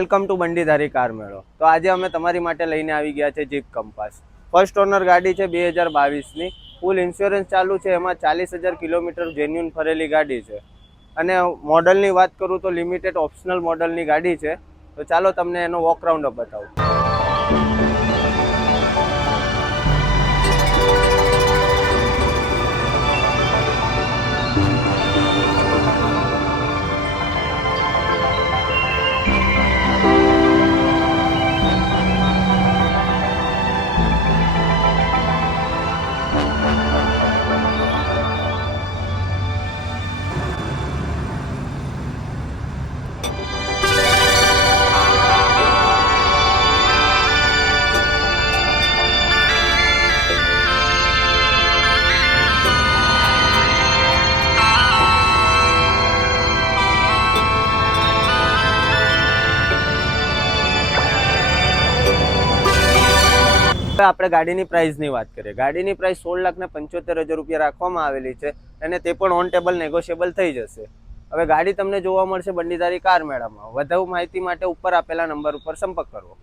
Welcome to બંડીધારી car મેળો। તો આજે અમે તમારી માટે લઈને આવી ગયા છે જીપ કંપાસ। ફર્સ્ટ ઓનર ગાડી છે 2022ની, ફૂલ ઇન્સ્યોરન્સ ચાલુ છે। એમાં 40,000 કિલોમીટર જેન્યુન ફરેલી ગાડી છે અને મોડલની વાત કરું તો લિમિટેડ ઓપ્શનલ મોડલની ગાડી છે। તો ચાલો તમને એનો વોક રાઉન્ડ અપ બતાવું। આપણે ગાડીની પ્રાઇસની વાત કરીએ। ગાડીની પ્રાઇસ 16,75,000 રૂપિયા રાખવામાં આવેલી છે અને તે પણ ઓન ટેબલ નેગોશિયેબલ થઈ જશે। હવે ગાડી તમને જોવા મળશે બંડીધારી કાર મેળામાં। વધુ માહિતી માટે ઉપર આપેલા નંબર ઉપર સંપર્ક કરવો।